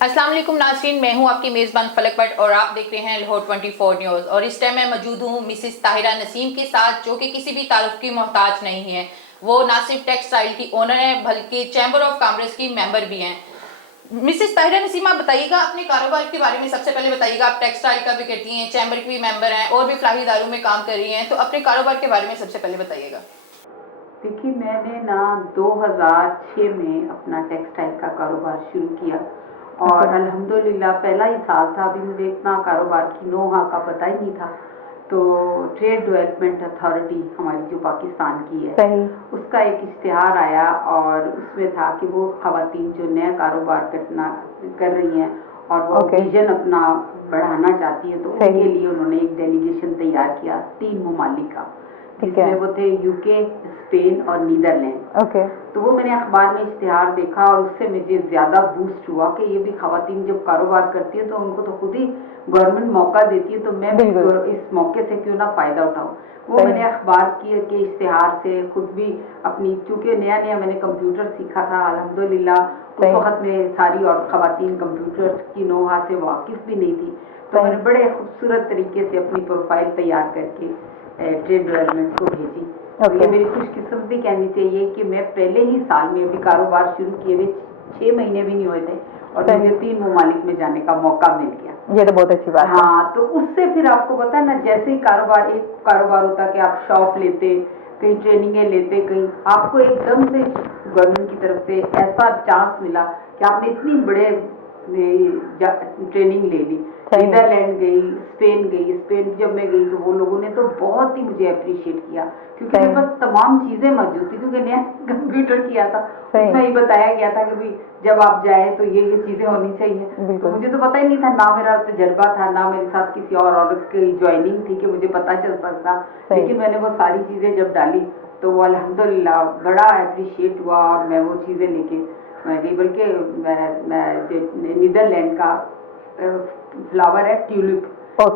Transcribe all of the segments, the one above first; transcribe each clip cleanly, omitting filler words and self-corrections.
अस्सलाम वालेकुम नाज़रीन, मैं हूं आपकी मेज़बान फलक भट्ट और आप देख रहे हैं लाहौर 24 न्यूज़। और इस टाइम मैं मौजूद हूं मिसिस ताहिरा नसीम के साथ, जो कि किसी भी तारुफ की मोहताज नहीं है। वो ना सिर्फ टेक्सटाइल की ओनर है बल्कि चैम्बर ऑफ कॉमर्स की मेंबर भी हैं। मिसिस ताहिरा नसीम, आप बताइएगा अपने कारोबार के बारे में। सबसे पहले बताइएगा, आप टेक्सटाइल का भी करती हैं, चैम्बर की भी मेंबर हैं और भी फलाही इदारों में काम कर रही हैं, तो अपने कारोबार के बारे में सबसे पहले बताइएगा। देखिए, मैंने ना 2006 में अपना टेक्सटाइल का कारोबार शुरू किया और अल्हम्दुलिल्लाह पहला ही साल था। अभी मुझे इतना कारोबार की नोहा का पता ही नहीं था। तो ट्रेड डेवलपमेंट अथॉरिटी हमारी जो पाकिस्तान की है, सही। उसका एक इश्तिहार आया और उसमें था कि वो ख़वातीन जो नया कारोबार कर रही हैं और वो विजन अपना बढ़ाना चाहती हैं, तो उनके लिए उन्होंने एक डेलीगेशन तैयार किया 3 ममालिक का, जिसमें वो थे यूके, स्पेन और नीदरलैंड। तो वो मैंने अखबार में इश्तिहार देखा और उससे मुझे ज़्यादा बूस्ट हुआ कि ये भी ख़वातीन जब कारोबार करती है तो उनको तो खुद ही गवर्नमेंट मौका देती है, तो मैं भी इस मौके से क्यों ना फ़ायदा उठाऊँ। वो मैंने अखबार के इश्तिहार से खुद भी अपनी, चूँकि नया नया मैंने कंप्यूटर सीखा था अल्हम्दुलिल्लाह, उस वक़्त में सारी और ख़वातीन कंप्यूटर की नोहा से वाकिफ़ भी नहीं थी। तो मैंने बड़े खूबसूरत तरीके से अपनी प्रोफाइल तैयार करके ट्रेड डेवलपमेंट को भेजी। तो ये मेरी खुशकिस्मती कहनी चाहिए कि मैं पहले ही साल में अभी कारोबार शुरू किए हुए 6 महीने भी नहीं हुए थे और मुझे 3 ममालिक में जाने का मौका मिल गया। ये तो बहुत अच्छी बात है। हाँ, तो उससे फिर आपको पता है ना, जैसे ही एक कारोबार होता है कि आप शॉप लेते, कहीं ट्रेनिंगें लेते, कहीं आपको एकदम से गवर्नमेंट की तरफ से ऐसा चांस मिला कि आपने इतनी बड़े ट्रेनिंग ले ली। नीदरलैंड गई, स्पेन गई। स्पेन जब मैं गई तो वो लोगों ने तो बहुत ही मुझे अप्रिशिएट किया, क्योंकि मेरे पास तमाम चीज़ें मौजूद थी, क्योंकि नया कंप्यूटर किया था। उसमें ये बताया गया था कि भाई जब आप जाए तो ये चीज़ें होनी चाहिए। तो मुझे तो पता ही नहीं था, ना मेरा तजर्बा था, ना मेरे साथ किसी और औरत की ज्वाइनिंग थी कि मुझे पता चल सकता। लेकिन मैंने वो सारी चीज़ें जब डाली तो वो अल्हम्दुलिल्लाह बड़ा अप्रिशिएट हुआ और मैं वो चीज़ें लेके मैं गई। बल्कि नीदरलैंड का फ्लावर है ट्यूलिप,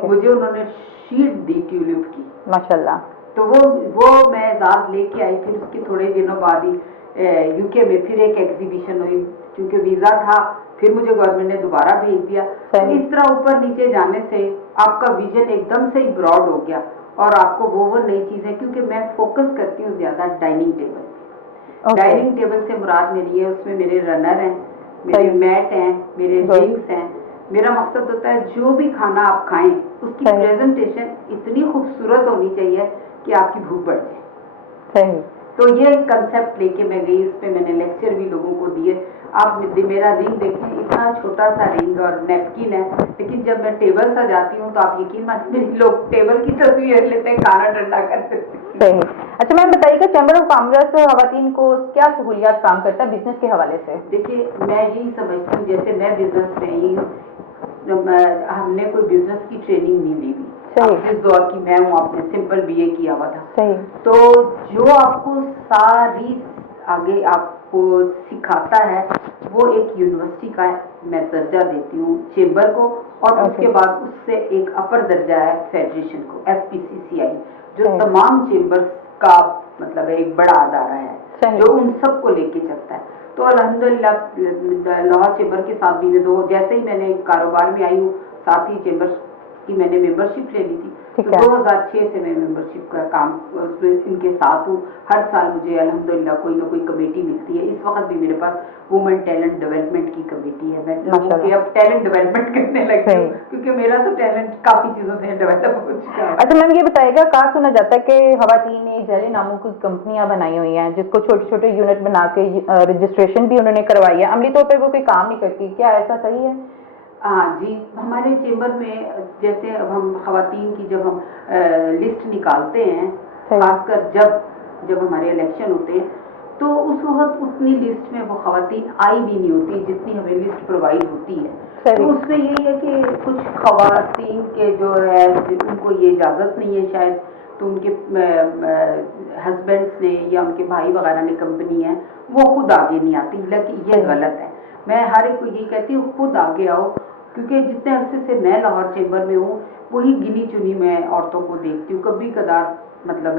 मुझे उन्होंने शीट दी ट्यूलिप की, माशाल्लाह। तो वो मैं एजाज लेके आई। फिर उसके थोड़े दिनों बाद ही यूके में फिर एक एग्जीबिशन हुई, क्योंकि वीज़ा था। फिर मुझे गवर्नमेंट ने दोबारा भेज दिया। तो इस तरह ऊपर नीचे जाने से आपका विजन एकदम से ही ब्रॉड हो गया और आपको वो नई चीज़ें, क्योंकि मैं फोकस करती हूँ ज़्यादा डाइनिंग टेबल। डाइनिंग टेबल से मुराद मेरी है, उसमें मेरे रनर हैं, मेरे मैट हैं, मेरे रिंग्स हैं। मेरा मकसद होता है जो भी खाना आप खाएं उसकी प्रेजेंटेशन इतनी खूबसूरत होनी चाहिए कि आपकी भूख बढ़ जाए। तो ये एक कंसेप्ट लेके मैं गई, इस पे मैंने लेक्चर भी लोगों को दिए। आप मेरा रिंग देखें, इतना छोटा सा रिंग और नैपकिन है, लेकिन जब मैं टेबल सजाती हूँ तो आप यकीन मानिए लोग टेबल की तस्वीर लेते हैं, खाना ठंडा करते हैं। सही। अच्छा मैम बताइएगा, चैम्बर ऑफ कॉमर्स खवातीन को क्या सहूलियात काम करता है बिजनेस के हवाले से? देखिए, मैं यही समझती हूँ, जैसे मैं बिजनेस में ही हमने कोई बिजनेस की ट्रेनिंग नहीं ली थी। जिस दौर की मैं हूँ, आपने सिंपल बीए किया हुआ था। सही। तो जो आपको सारी आगे आपको सिखाता है वो एक यूनिवर्सिटी का मैं दर्जा देती हूँ चेंबर को, और उसके बाद उससे एक अपर दर्जा है फेडरेशन को, FPCCI, जो तमाम चेंबर्स का मतलब एक बड़ा अदारा है जो उन सबको लेके चलता है। तो अल्हम्दुलिल्लाह लाहौर चेंबर के साथ भी जैसे ही मैंने कारोबार में आई हूँ, साथ ही चेंबर की मैंने मेंबरशिप ले ली थी। तो 2006 से मैं मेंबरशिप का काम इनके साथ हूँ। हर साल मुझे अल्हम्दुलिल्लाह कोई ना कोई कमेटी मिलती है। इस वक्त भी मेरे पास वुमेन टैलेंट डेवलपमेंट की कमेटी है। मैं लोगों के अब टैलेंट डेवलपमेंट करने लगी हूँ, क्योंकि मेरा तो टैलेंट काफ़ी चीज़ों से डेवलप हो चुका है। अच्छा मैम ये बताइएगा, कहा सुना जाता है कि खवातीन ने जले नामों की कंपनियां बनाई हुई हैं, जिसको छोटे छोटे यूनिट बना के रजिस्ट्रेशन भी उन्होंने करवाई है, अमली तौर पर वो कोई काम नहीं करती, क्या ऐसा सही है? हाँ जी, हमारे चेंबर में जैसे अब हम खवातीन की जब हम लिस्ट निकालते हैं, खासकर जब हमारे इलेक्शन होते हैं, तो उस वक्त उतनी लिस्ट में वो खवातीन आई भी नहीं होती जितनी हमें लिस्ट प्रोवाइड होती है। तो उसमें यही है कि कुछ खवातीन के जो है उनको ये इजाज़त नहीं है शायद, तो उनके हस्बैंड्स ने या उनके भाई वगैरह ने कंपनी है, वो खुद आगे नहीं आती। लेकिन ये गलत है। मैं हर एक को यही कहती हूँ, खुद आगे आओ, क्योंकि जितने अरसे से मैं लाहौर चेंबर में हूँ वही गिनी चुनी मैं औरतों को देखती हूँ। कभी कदार मतलब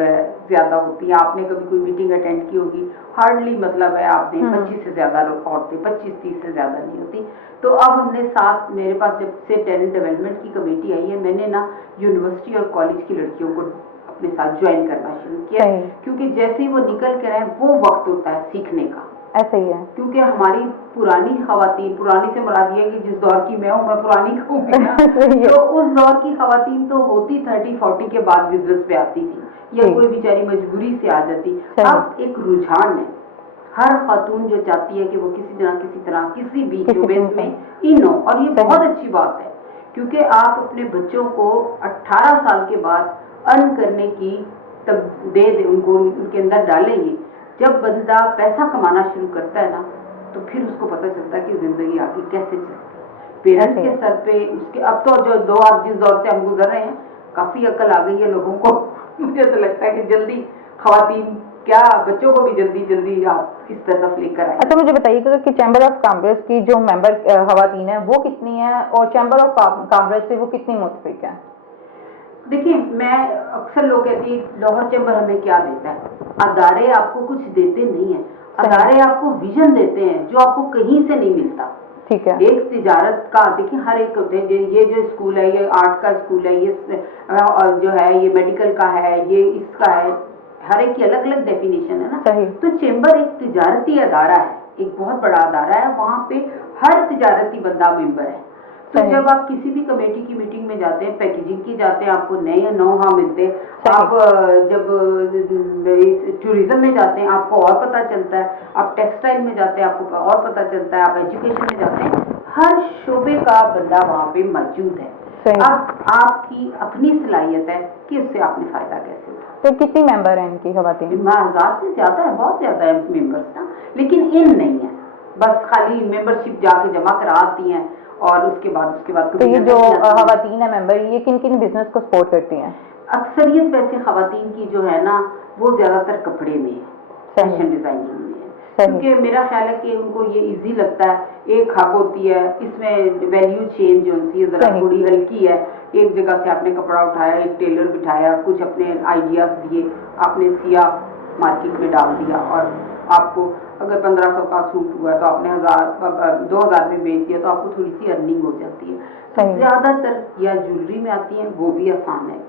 ज़्यादा होती है। आपने कभी कोई मीटिंग अटेंड की होगी, हार्डली मतलब है आपने 25 से ज़्यादा औरतें, 25-30 से ज़्यादा नहीं होती। तो अब हमने साथ, मेरे पास जब से टैलेंट डेवलपमेंट की कमेटी आई है, मैंने ना यूनिवर्सिटी और कॉलेज की लड़कियों को अपने साथ ज्वाइन करना शुरू किया, क्योंकि जैसे ही वो निकल कर आए वो वक्त होता है सीखने का। ऐसा ही है, क्योंकि हमारी पुरानी खवातीन, पुरानी से मुराद ये है कि जिस दौर की मैं हूँ, मैं पुरानी कहूँगी ना, तो उस दौर की खवातीन तो होती 30-40 के बाद बिजनेस पे आती थी, या कोई बेचारी मजबूरी से आ जाती। अब एक रुझान है, हर खातून जो चाहती है कि वो किसी तरह किसी भी शोबे में इन हो, और ये बहुत अच्छी बात है, क्योंकि आप अपने बच्चों को 18 साल के बाद अर्न करने की तब दे उनको, उनके अंदर डालेंगे। जब बंदा पैसा कमाना शुरू करता है ना, तो फिर उसको पता चलता है कि जिंदगी आगे कैसे चलती है। पेरेंट्स के सर पे उसके, अब तो जो जिस दौर से हम गुजर रहे हैं, काफी अकल आ गई है लोगों को। मुझे तो लगता है कि जल्दी खवातीन क्या, बच्चों को भी जल्दी आप इस तरफ लेकर आए। अच्छा मुझे बताइएगा कि चैम्बर ऑफ कॉमर्स की जो मेंबर खवातीन है वो कितनी है, और चैम्बर ऑफ कॉमर्स से वो कितनी मुतफिक है? देखिए, मैं अक्सर लोग कहती है लाहौर चैम्बर हमें क्या देता है, अदारे आपको कुछ देते नहीं है, अदारे आपको विजन देते हैं जो आपको कहीं से नहीं मिलता। ठीक है, एक तिजारत का, देखिए हर एक होते हैं, ये जो स्कूल है, ये आर्ट का स्कूल है, ये और जो है ये मेडिकल का है, ये इसका है, हर एक की अलग अलग डेफिनेशन है ना। तो चैम्बर एक तिजारती अदारा है, एक बहुत बड़ा अदारा है, वहाँ पे हर तिजारती बंदा मेंबर है। तो जब आप किसी भी कमेटी की मीटिंग में जाते हैं, पैकेजिंग की जाते हैं, आपको नए नोहा मिलते हैं। आप जब टूरिज्म में जाते हैं आपको और पता चलता है, आप टेक्सटाइल में जाते हैं आपको और पता चलता है, आप एजुकेशन में जाते हैं, हर शोबे का बंदा वहाँ पे मौजूद है। अब आपकी अपनी सलाहियत है कि उससे आपने फायदा कैसे उठाया। तो कितनी मेंबर हैं इनकी खवातीन? 1000 से ज्यादा है, बहुत ज्यादा है मेंबर्स ना, लेकिन इन नहीं है, बस खाली मेंबरशिप जाके जमा करा आती हैं और उसके बाद तो ये जो खवातीन है मेंबर, ये किन किन बिजनेस को सपोर्ट करती हैं? अक्सरियत वैसे खवातीन की जो है ना, वो ज्यादातर कपड़े में है, फैशन डिजाइनिंग में है, क्योंकि मेरा ख्याल है कि उनको ये इजी लगता है। एक हब होती है, इसमें वैल्यू चेन जो होती है जरा थोड़ी हल्की है, एक जगह से आपने कपड़ा उठाया, एक टेलर बिठाया, कुछ अपने आइडियाज दिए, आपने सिया मार्केट में डाल दिया, और आपको अगर 1500 का सूट हुआ तो आपने 2000 में बेच दिया, तो आपको थोड़ी सी अर्निंग हो जाती है। तो ज्यादातर या ज्वेलरी में आती हैं, वो भी आसान है,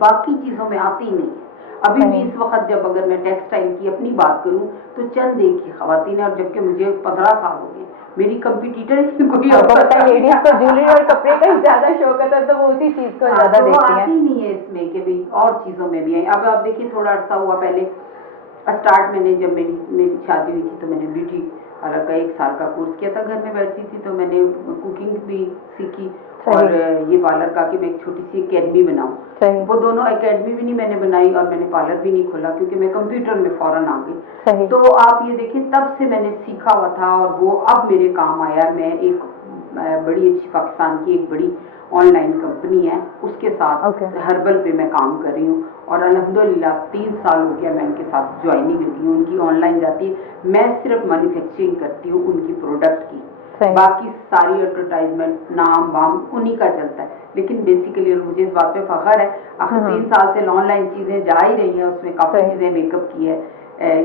बाकी चीजों में आती नहीं है। अभी भी इस वक्त जब अगर मैं टेक्सटाइल की अपनी बात करूं तो चंद एक ही खवातीन है, और जबकि मुझे 15 साल हो गए, मेरी कंपटीटर कोई लेडीज को ज्वेलरी और कपड़े का ज्यादा शौक है, तो वो उसी चीज को ज्यादा देखती हैं। आती नहीं है इसमें कि भाई और चीजों में भी है। अब आप देखिए, थोड़ा अर्सा हुआ पहले स्टार्ट, मैंने जब मेरी शादी हुई थी तो मैंने ब्यूटी पार्लर का 1 साल का कोर्स किया था, घर में बैठती थी, तो मैंने कुकिंग भी सीखी और ये पार्लर का कि मैं एक छोटी सी एकेडमी बनाऊं। वो दोनों एकेडमी भी नहीं मैंने बनाई और मैंने पार्लर भी नहीं खोला, क्योंकि मैं कंप्यूटर में फौरन आ गई। तो आप ये देखिए, तब से मैंने सीखा हुआ था और वो अब मेरे काम आया। मैं एक बड़ी अच्छी पाकिस्तान की एक बड़ी ऑनलाइन कंपनी है, उसके साथ हर्बल पे मैं काम कर रही हूँ, और अल्हम्दुलिल्लाह 3 साल हो गया मैं उनके साथ ज्वाइनिंग करती हूँ। उनकी ऑनलाइन जाती है, मैं सिर्फ मैन्युफैक्चरिंग करती हूँ उनकी प्रोडक्ट की, बाकी सारी एडवर्टाइजमेंट नाम वाम उन्हीं का चलता है। लेकिन बेसिकली मुझे इस बात पे फख्र है, आखिर 3 साल से ऑनलाइन चीजें जा ही रही हैं, उसमें काफी चीजें मेकअप की है,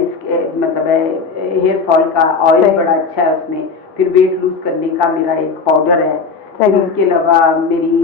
इसके मतलब हेयर फॉल का ऑयल बड़ा अच्छा है उसमें, फिर वेट लूज करने का मेरा एक पाउडर है, फिर उसके अलावा मेरी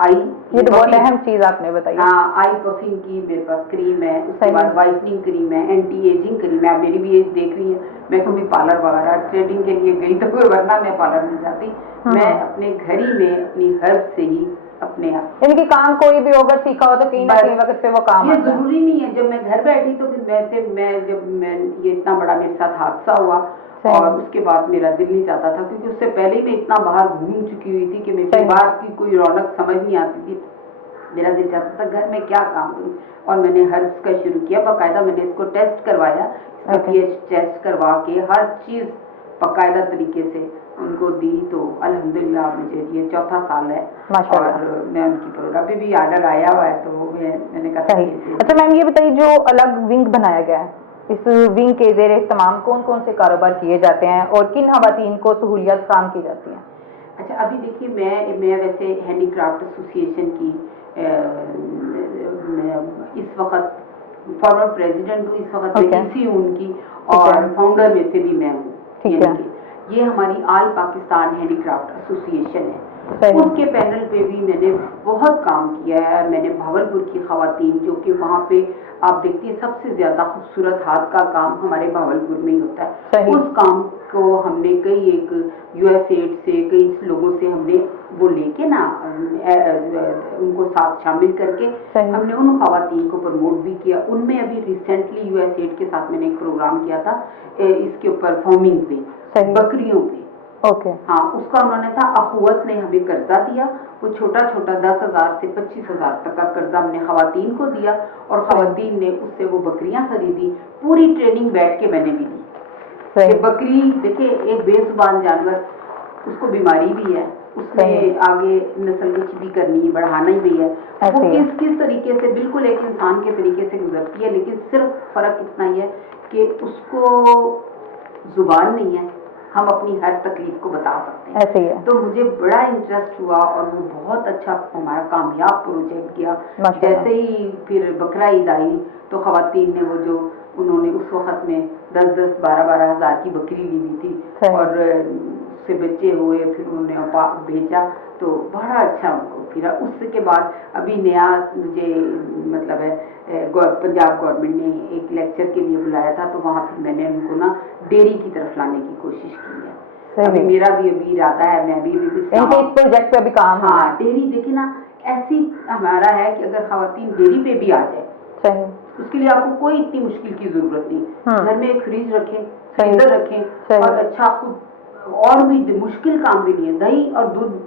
आई, ये तो बहुत अहम चीज आपने बताई। हाँ, आई पफिंग की मेरे पास क्रीम है, उसके बाद वाइटनिंग क्रीम है, एंटी एजिंग क्रीम है। मेरी भी एज देख रही है, मैं कभी पार्लर वगैरह थ्रेडिंग के लिए गई तो वरना मैं पार्लर नहीं जाती। मैं अपने घर ही में अपनी हर्ब से ही अपने आप, यानी कि काम कोई भी अगर सीखा हो तो कहीं ना कहीं वक्त पे वो काम ये जरूरी नहीं है। जब मैं घर बैठी तो फिर वैसे मैं ये इतना बड़ा मेरे साथ हादसा हुआ और उसके बाद मेरा दिल नहीं चाहता था, क्योंकि उससे पहले ही मैं इतना बाहर घूम चुकी हुई थी कि मेरे बाहर की कोई रौनक समझ नहीं आती थी। मेरा दिल चाहता था घर में क्या काम करूं, और मैंने हर्ब्स का शुरू किया। बाकायदा मैंने इसको टेस्ट करवाया, पीएच टेस्ट करवा के हर चीज बाकायदा तरीके से उनको दी। तो अल्हम्दुलिल्लाह मुझे ये 4था साल है और मैं उनकी प्रोडक्ट भी ऑर्डर आया हुआ है, तो मैंने कहा। अच्छा मैम, ये बताइए जो अलग विंग बनाया गया है, इस विंग के ज़ेरे तमाम कौन कौन से कारोबार किए जाते हैं और किन खवातीन को सहूलियत फराहम की जाती हैं? अच्छा, अभी देखिए, मैं वैसे हैंडीक्राफ्ट एसोसिएशन की मैं इस वक्त फॉर्मर प्रेसिडेंट हूँ, इस वक्त Okay. वैकेंसी हूँ उनकी, ठीक और है। फाउंडर में से भी मैं हूँ। ठीक यानी है। कि ये हमारी ऑल पाकिस्तान हैंडीक्राफ्ट एसोसिएशन है। सही। उसके पैनल पे भी मैंने बहुत काम किया है। मैंने भावलपुर की खवातीन, जो कि वहाँ पे आप देखती हैं सबसे ज्यादा खूबसूरत हाथ का काम हमारे भावलपुर में ही होता है, सही। उस काम को हमने कई एक यूएसएड से कई लोगों से हमने वो लेके ना उनको साथ शामिल करके सही। हमने उन खवातीन को प्रमोट भी किया। उनमें अभी रिसेंटली यूएसएड के साथ मैंने एक प्रोग्राम किया था इसके ऊपर फार्मिंग पे, सही। बकरियों पे। ओके। हाँ, उसका उन्होंने था, अखुवत ने हमें कर्जा दिया, वो छोटा छोटा 10,000 से 25,000 तक का कर्जा हमने खवातीन को दिया, और खवातीन ने उससे वो बकरियां खरीदी। पूरी ट्रेनिंग बैठ के मैंने भी दी सही। कि बकरी देखिए एक बेजुबान जानवर, उसको बीमारी भी है, उसने सही। आगे नस्ल कुछ भी करनी है, बढ़ाना ही भी है, वो ऐसे ही है। किस तरीके से बिल्कुल एक इंसान के तरीके से गुजरती है, लेकिन सिर्फ फर्क इतना ही है कि उसको जुबान नहीं है, हम अपनी हर तकलीफ को बता सकते हैं। ऐसे ही है। तो मुझे बड़ा इंटरेस्ट हुआ और वो बहुत अच्छा हमारा कामयाब प्रोजेक्ट किया। माशाल्लाह। जैसे ही फिर बकरा ईद आई तो खवातीन ने वो जो उन्होंने उस वक्त में 10-10, 12-12 हज़ार की बकरी ली हुई थी, सही। और उससे बच्चे हुए, फिर उन्होंने भेजा, तो बड़ा अच्छा उनको फिर उसके बाद अभी नया मुझे मतलब है पंजाब गवर्नमेंट ने एक लेक्चर के लिए बुलाया था, तो वहाँ फिर मैंने उनको ना डेयरी की तरफ लाने की कोशिश की है। सही। अभी मेरा भी अभी इरादा है, मैं भी इनके इस प्रोजेक्ट पे भी काम। हाँ, डेयरी देखिए ना, ऐसी हमारा है कि अगर खवातीन डेयरी पे भी आ जाए, सही। उसके लिए आपको कोई इतनी मुश्किल की जरूरत नहीं। घर में एक फ्रिज रखें, सही। फ्रीजर रखें, सही। और अच्छा आपको और भी मुश्किल काम भी नहीं है। दही और दूध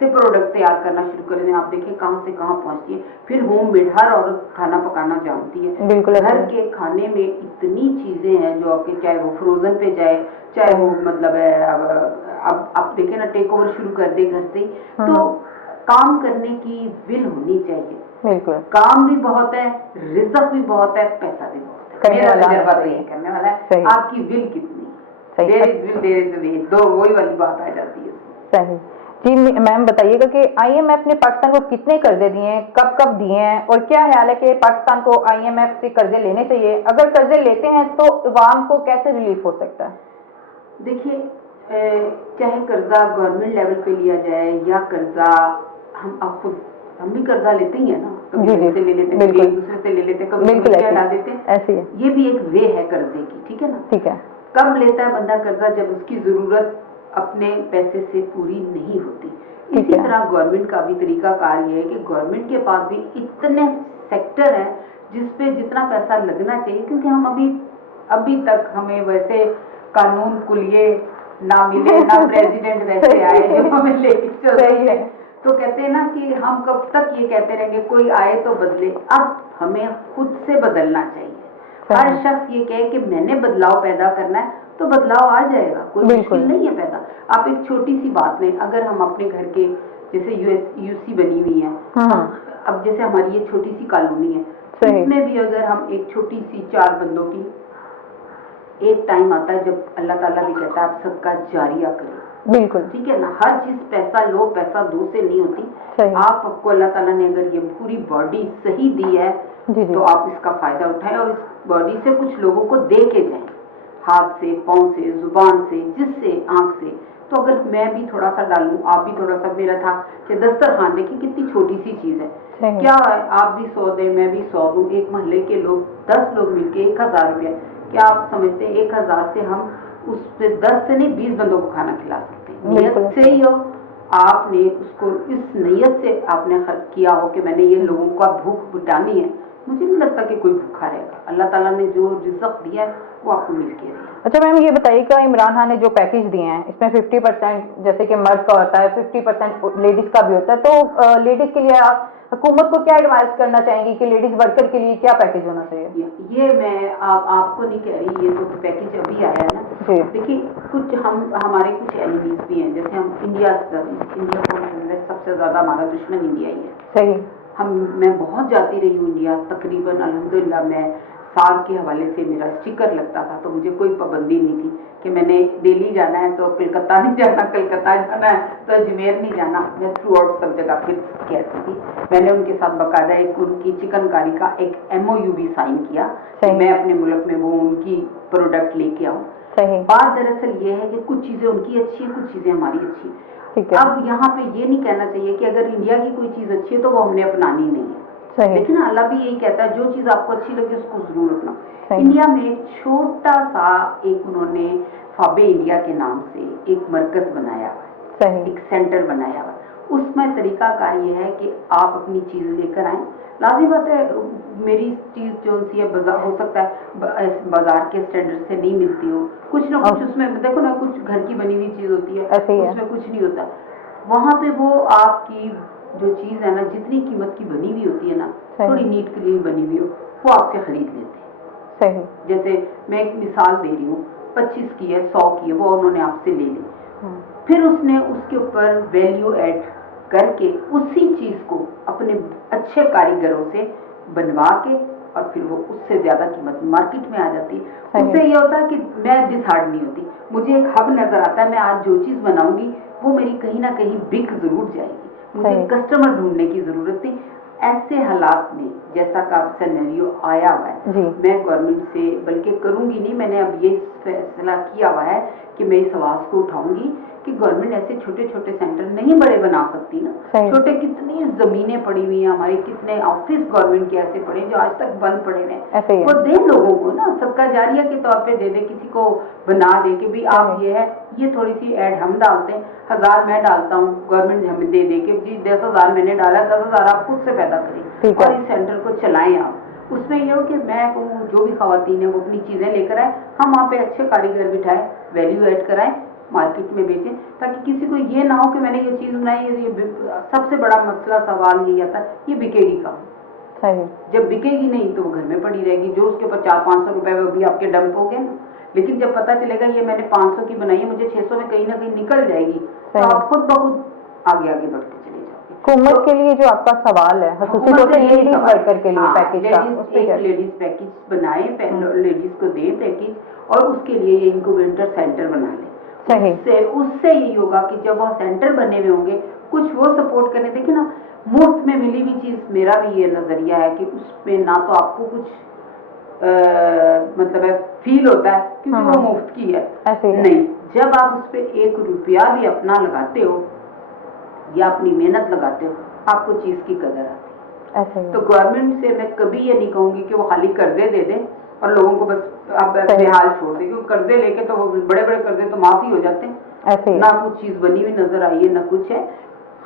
से प्रोडक्ट तैयार करना शुरू कर दें, आप देखें कहाँ से कहाँ पहुँचती है। फिर होम मेड, हर औरत खाना पकाना जानती है। बिल्कुल। घर के खाने में इतनी चीजें हैं जो आपके, चाहे वो फ्रोजन पे जाए, चाहे वो मतलब है, अब आप देखें ना, टेक ओवर शुरू कर दे घर से, तो काम करने की विल होनी चाहिए। बिल्कुल। काम भी बहुत है, रिजक भी बहुत है, पैसा भी बहुत है। करने मेरा वाला तजर्बा होना तो ये चाहिए। करने वाला है, सही। आपकी विल कितनी सही। There is will there is way, दो वही वाली बात आ जाती है। सही। जी मैम बताइएगा कि आईएमएफ ने पाकिस्तान को कितने कर्जे दिए हैं, कब कब दिए हैं, और क्या ख्याल है कि पाकिस्तान को आईएमएफ से कर्जे लेने चाहिए? अगर कर्जे लेते हैं तो अवाम को कैसे रिलीफ हो सकता है? देखिए, चाहे कर्जा गवर्नमेंट लेवल पे लिया जाए या कर्जा हम भी कर्जा लेते ही है ना, कभी जी, जी, से ले लेते हैं, कभी एक दूसरे से ले लेते हैं, कभी बिल्कुल क्या ऐसे हटा देते हैं। ऐसे ही है। ये भी एक वे है कर्जे की, ठीक है ना। ठीक है। कब लेता है बंदा कर्जा? जब उसकी जरूरत अपने पैसे से पूरी नहीं होती। ठीक इसी है। तरह गवर्नमेंट का भी तरीका कार ये है कि गवर्नमेंट के पास भी इतने सेक्टर है जिसपे जितना पैसा लगना चाहिए, क्योंकि हम अभी तक हमें वैसे कानून कुलिये ना मिले, ना प्रेसिडेंट वैसे आए जो हमें लेके चल रहे हैं। तो कहते हैं ना कि हम कब तक ये कहते रहेंगे कोई आए तो बदले। अब हमें खुद से बदलना चाहिए। हर शख्स ये कहे कि मैंने बदलाव पैदा करना है, तो बदलाव आ जाएगा, कोई मुश्किल नहीं है पैदा। आप एक छोटी सी बात लें, अगर हम अपने घर के, जैसे यूसी बनी हुई है, अब जैसे हमारी ये छोटी सी कॉलोनी है, इसमें भी अगर हम एक छोटी सी 4 बंदों की, एक टाइम आता है जब अल्लाह ताला भी कहता है आप सदका जारिया करें। बिल्कुल। ठीक है ना, हर चीज पैसा लो पैसा दो से नहीं होती। आपको अल्लाह ताला ने अगर ये पूरी बॉडी सही दी है, तो आप इसका फायदा उठाएं और इस बॉडी से कुछ लोगों को दे के जाएं, हाथ से, पाँव से, जुबान से, जिससे आंख से। तो अगर मैं भी थोड़ा सा डालूं, आप भी थोड़ा सा, मेरा था कि दस्तरखान देखिए कितनी छोटी सी चीज है, क्या है, आप भी 100 दें, मैं भी 100 दूं, एक मोहल्ले के लोग 10 लोग मिलके 1000 रुपया, क्या आप समझते हैं 1000 से हम उससे 10 से नहीं 20 बंदों को खाना खिला सकते हैं? नियत से ही हो, आपने उसको इस नियत से आपने खर्च किया हो कि मैंने ये लोगों का भूख मिटानी है, मुझे नहीं लगता कि कोई भूखा रहेगा। अल्लाह ताला ने जो रिज़्क़ दिया है वो आपको मिल के रहेगा। अच्छा मैम ये बताइएगा, इमरान खान ने जो पैकेज दिए हैं इसमें 50% जैसे कि मर्द का होता है, 50% लेडीज का भी होता है, तो लेडीज के लिए आप हुकूमत को क्या एडवाइस करना चाहेंगी कि लेडीज वर्कर के लिए क्या पैकेज होना चाहिए? ये मैं आपको नहीं कह रही, ये तो पैकेज अभी आया है ना। देखिए, कुछ हमारे कुछ एनिमीज भी हैं, जैसे हम इंडिया को सबसे ज्यादा हमारा दुश्मन इंडिया ही है। सही। मैं बहुत जाती रही हूँ इंडिया, तकरीबन अल्हम्दुलिल्लाह मैं साल के हवाले से मेरा स्टिकर लगता था, तो मुझे कोई पाबंदी नहीं थी कि मैंने दिल्ली जाना है तो कलकत्ता नहीं जाना, कलकत्ता जाना है तो अजमेर नहीं जाना। मैं थ्रू आउट सब जगह फिर कहती थी। मैंने उनके साथ बाकायदा एक उनकी चिकनकारी का एक MOU भी साइन किया कि मैं अपने मुल्क में वो उनकी प्रोडक्ट लेके आऊँ। बात दरअसल ये है कि कुछ चीज़ें उनकी अच्छी है, कुछ चीज़ें हमारी अच्छी है। अब यहाँ पे ये नहीं कहना चाहिए कि अगर इंडिया की कोई चीज़ अच्छी है तो वो हमने अपनानी नहीं है। लेकिन अल्लाह भी यही कहता है जो चीज़ आपको अच्छी लगे उसको जरूर अपनाओ। इंडिया में एक छोटा सा एक उन्होंने फाबे इंडिया के नाम से एक मरकज बनाया हुआ है, एक सेंटर बनाया हुआ है। उसमें तरीकाकार ये है कि आप अपनी चीज़ लेकर आएँ। लाज़िम बात है मेरी चीज़ जो सी है बाजार हो सकता है बाजार के स्टैंडर्ड से नहीं मिलती हो, कुछ ना कुछ उसमें देखो ना, कुछ घर की बनी हुई चीज़ होती है, उसमें कुछ नहीं होता। वहाँ पे वो आपकी जो चीज़ है ना, जितनी कीमत की बनी हुई होती है ना, थोड़ी नीट क्लीन बनी हुई हो, वो आपसे खरीद लेते हैं। जैसे मैं एक मिसाल दे रही हूँ, 25 की है, 100 की है, वो उन्होंने आपसे ले ली। फिर उसने उसके ऊपर वैल्यू ऐड करके उसी चीज़ को अपने अच्छे कारीगरों से बनवा के और फिर वो उससे ज़्यादा कीमत मार्केट में आ जाती है। उससे ये होता है कि मैं डिसहार्ड नहीं होती, मुझे एक हब नज़र आता है, मैं आज जो चीज़ बनाऊंगी वो मेरी कहीं ना कहीं बिक ज़रूर जाएगी, मुझे कस्टमर ढूंढने की ज़रूरत थी। ऐसे हालात में जैसा का सिनेरियो आया हुआ है, मैं गवर्नमेंट से बल्कि करूंगी नहीं, मैंने अब ये फैसला किया हुआ है कि मैं इस आवाज़ को उठाऊंगी कि गवर्नमेंट ऐसे छोटे छोटे सेंटर नहीं बड़े बना सकती ना। छोटे कितनी ज़मीनें पड़ी हुई हैं हमारे, कितने ऑफिस गवर्नमेंट के ऐसे पड़े जो आज तक बंद पड़े हैं, वो दे लोगों को ना, सदका जारिया के तौर पे दे दे, किसी को बना दे कि भाई आप ये है, ये थोड़ी सी ऐड हम डालते हैं, 1000 मैं डालता हूँ, गवर्नमेंट हमें दे दे कि जी 10,000 मैंने डाला, 10,000 आप खुद से पैदा करें और इस सेंटर को चलाएं आप। उसमें ये हो कि मैं कहूँ जो भी खवातीन है वो अपनी चीज़ें लेकर आए, हम वहाँ पे अच्छे कारीगर बिठाए, वैल्यू ऐड कराएं, मार्केट में बेचें, ताकि किसी को ये ना हो कि मैंने ये चीज़ बनाई है। ये सबसे बड़ा मसला सवाल यही आता है, ये बिकेगी कहाँ? जब बिकेगी नहीं तो वो घर में पड़ी रहेगी, जो उसके ऊपर 400-500 रुपए वो भी आपके डंप हो गए ना। लेकिन जब पता चलेगा ये मैंने 500 की बनाई है, मुझे 600 में कहीं ना कहीं निकल जाएगी, तो आप खुद ब खुद आगे आगे बढ़ते चले जाओगे। हुकूमत के लिए जो आपका सवाल है, लेडीज वर्कर के लिए पैकेज का, एक लेडीज पैकेज बनाए, लेडीज को दे पैकेज, और उसके लिए इंक्यूबेटर सेंटर बना ले। उससे यही होगा कि जब वो सेंटर बने हुए होंगे, कुछ वो सपोर्ट करने, देखिए ना, मुफ्त में मिली हुई चीज़, मेरा भी ये नज़रिया है कि उसमें ना तो आपको कुछ मतलब है फील होता है क्योंकि वो मुफ्त की है, नहीं, जब आप उस पर 1 रुपया भी अपना लगाते हो या अपनी मेहनत लगाते हो, आपको चीज़ की कदर आती है। तो गवर्नमेंट से मैं कभी ये नहीं कहूँगी कि वो खाली कर्जे दे दें और लोगों को बस अब बेहाल छोड़ दें, क्योंकि कर्जे लेके तो वो बड़े बड़े कर्जे तो माफ़ी हो जाते हैं, ना कुछ चीज़ बनी हुई नजर आई है, ना कुछ है।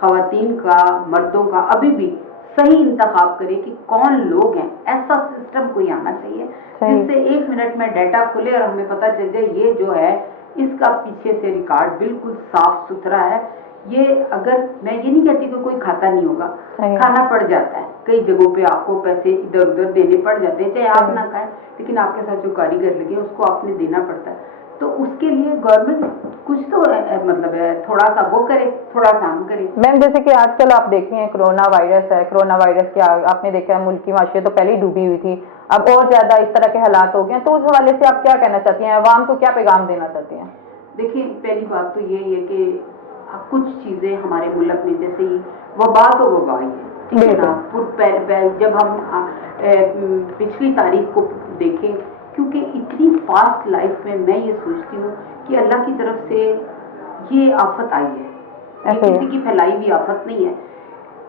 खवातीन का, मर्दों का अभी भी सही इंतखाब करे कि कौन लोग हैं, ऐसा सिस्टम कोई आना चाहिए जिससे 1 मिनट में डाटा खुले और हमें पता चल जाए ये जो है इसका पीछे से रिकॉर्ड बिल्कुल साफ सुथरा है। ये अगर मैं ये नहीं कहती कि कोई खाता नहीं होगा, खाना पड़ जाता है, कई जगहों पे आपको पैसे इधर उधर देने पड़ जाते हैं, चाहे आप ना खाएं, लेकिन आपके साथ जो कारीगर लगे उसको आपने देना पड़ता है। तो उसके लिए गवर्नमेंट कुछ तो मतलब है, थोड़ा सा वो करे, थोड़ा सा हम करें। मैम जैसे कि आजकल आप देख रहे हैं कोरोना वायरस है, कोरोना वायरस के आपने देखा है मुल्क की माशियत तो पहले ही डूबी हुई थी, अब और ज्यादा इस तरह के हालात हो गए हैं, तो उस हवाले से आप क्या कहना चाहती हैं, अवाम को क्या पैगाम देना चाहती हैं? देखिए, पहली बात तो यही है कि कुछ चीज़ें हमारे मुल्क में, जैसे ही वबा तो वबा ही है, ठीक है ना। जब हम पिछली तारीख को देखें, क्योंकि इतनी फास्ट लाइफ में मैं ये सोचती हूँ कि अल्लाह की तरफ से ये आफत आई है, ये किसी की फैलाई हुई आफत नहीं है।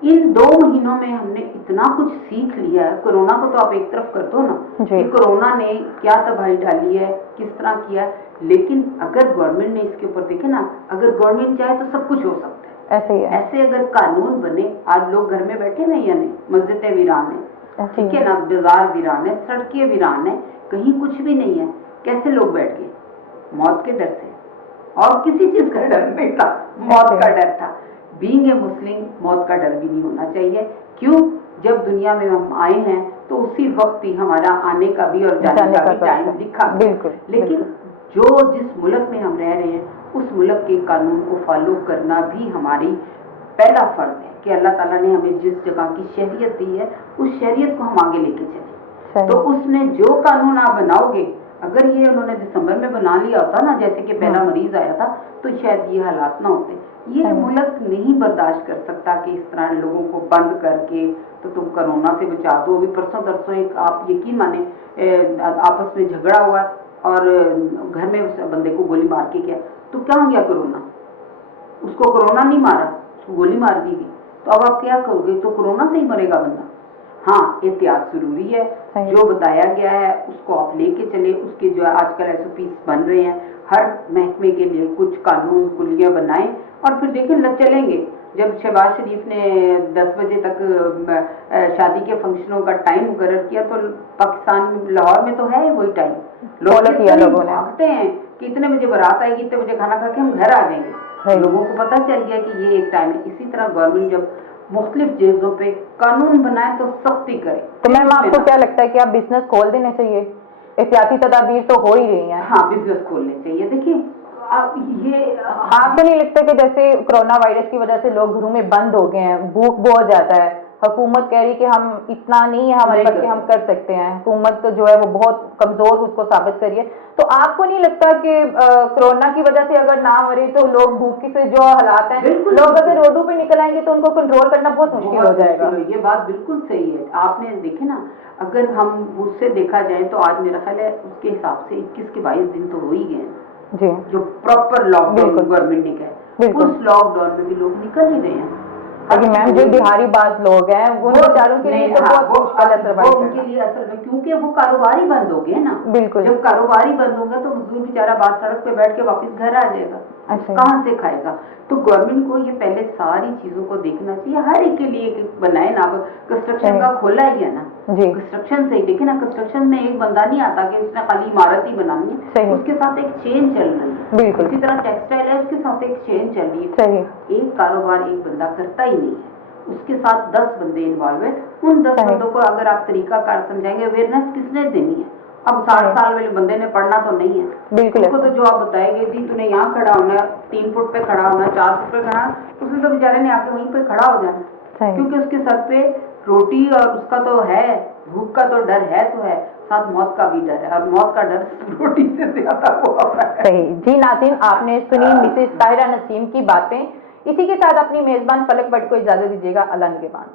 इन 2 महीनों में हमने इतना कुछ सीख लिया है। कोरोना को तो आप एक तरफ कर दो ना कि कोरोना ने क्या तबाही डाली है, किस तरह किया है, लेकिन अगर गवर्नमेंट ने इसके ऊपर देखे ना, अगर गवर्नमेंट चाहे तो सब कुछ हो सकता है। ऐसे अगर कानून बने, आज लोग घर में बैठे नहीं या नहीं, मस्जिदें वीरान है, ठीक है ना, बाजार वीरान है, सड़कें वीरान है, कहीं कुछ भी नहीं है, कैसे लोग बैठ गए? मौत के डर से, और किसी चीज का डर नहीं था, मौत का डर था। बीइंग ए मुस्लिम, मौत का डर भी नहीं होना चाहिए। क्यों? जब दुनिया में हम आए हैं तो उसी वक्त ही हमारा आने का भी और जाने का भी टाइम लिखा, लेकिन जो जिस मुल्क में हम रह रहे हैं उस मुल्क के कानून को फॉलो करना भी हमारी पहला फर्ज है कि अल्लाह ताला ने हमें जिस जगह की शरीयत दी है उस शरीयत को हम आगे लेके चलें। सही। तो उसमें जो कानून आप बनाओगे, अगर ये उन्होंने दिसंबर में बना लिया होता ना, जैसे कि पहला मरीज आया था, तो शायद ये हालात ना होते। ये सही। मुल्क नहीं बर्दाश्त कर सकता कि इस तरह लोगों को बंद करके तो तुम कोरोना से बचा दो। अभी परसों तरसों एक आप यकीन माने आपस में झगड़ा हुआ और घर में उस बंदे को गोली मार के गया, तो क्या हो गया कोरोना? उसको कोरोना नहीं मारा, उसको गोली मार दी गई। तो अब आप क्या करोगे? तो कोरोना से ही मरेगा बंदा। हाँ, एहतियात जरूरी है, जो बताया गया है उसको आप लेके चले। उसके जो आजकल SOPs बन रहे हैं, हर महकमे के लिए कुछ कानून कुलियां बनाएं और फिर देखें चलेंगे। जब शहबाज शरीफ ने 10 बजे तक शादी के फंक्शनों का टाइम मुकर्रर किया, तो पाकिस्तान लाहौर में तो है वही टाइम। लोग भागते हैं कि इतने बजे बारात आएगी, इतने बजे खाना खा के हम घर आ जाएंगे। लोगों को पता चल गया कि ये एक टाइम है। इसी तरह गवर्नमेंट जब मुख्तलिफ चीजों पे कानून बनाए तो सख्ती करे। तो मैम आपको क्या लगता है कि आप बिजनेस खोल देने चाहिए? एहतियाती तदाबीर तो हो ही रही हैं। हाँ, बिजनेस खोलने चाहिए। देखिए आप ये आपको नहीं लगता कि जैसे कोरोना वायरस की वजह से लोग घरों में बंद हो गए हैं, भूख बहुत ज्यादा है, हुकूमत कह रही कि हम इतना नहीं है हमारे पास कि हम कर सकते हैं, हुकूमत तो जो है वो बहुत कमजोर उसको साबित करिए, तो आपको नहीं लगता कि कोरोना की वजह से अगर ना मरे तो लोग भूख से जो हालात हैं, लोग अगर रोडों पे निकल आएंगे तो उनको कंट्रोल करना बहुत मुश्किल हो जाएगा? ये बात बिल्कुल सही है। आपने देखे ना, अगर हम उससे देखा जाए तो आज मेरा ख्याल है उसके हिसाब से 21 के 22 दिन तो हो ही गए जी, जो प्रॉपर लॉकडाउन गवर्नमेंट ने किया। उस लॉकडाउन में भी लोग निकल ही रहे हैं। लेकिन मैम जो दिहाड़ी बाज लोग हैं उन बेचारों के लिए तो बहुत मुश्किल है सर्वाइव करना। उनके लिए असल में, क्योंकि वो कारोबार ही बंद हो गए ना। बिल्कुल। जब कारोबार ही बंद होगा तो मजदूर बेचारा बाहर सड़क पे बैठ के वापस घर आ जाएगा, कहाँ से खाएगा? तो गवर्नमेंट को ये पहले सारी चीजों को देखना चाहिए। हर एक के लिए एक बनाए ना। अब कंस्ट्रक्शन का खोला ही है ना, कंस्ट्रक्शन से ही देखे ना, कंस्ट्रक्शन में एक बंदा नहीं आता कि उसने खाली इमारत ही बनानी है, उसके साथ एक चेन चल रही है। इसी तरह टेक्सटाइल है, उसके साथ एक चेन चल रही है। एक कारोबार एक बंदा करता ही नहीं है, उसके साथ 10 बंदे इन्वॉल्व है। उन 10 बंदों को अगर आप तरीकाकार समझाएंगे, अवेयरनेस किसने देनी है? अब 60 साल वाले बंदे ने पढ़ना तो नहीं है, बिल्कुल। उसको तो जो आप बताएंगे जी तूने यहाँ खड़ा होना है, 3 फुट पे खड़ा होना, 4 फुट पे खड़ा, उसने तो बेचारे ने आके वहीं पे खड़ा हो जाना, क्योंकि उसके सर पे रोटी और उसका तो है, भूख का तो डर है, तो है साथ मौत का भी डर है, और मौत का डर रोटी से ज्यादा हुआ है। सही जी। नाज़रीन, आपने सुनी मिसेस ताहिरा नसीम की बातें। इसी के साथ अपनी मेजबान फलक भट्ट को इजाजत दीजिएगा। अल्लाह निगहबान।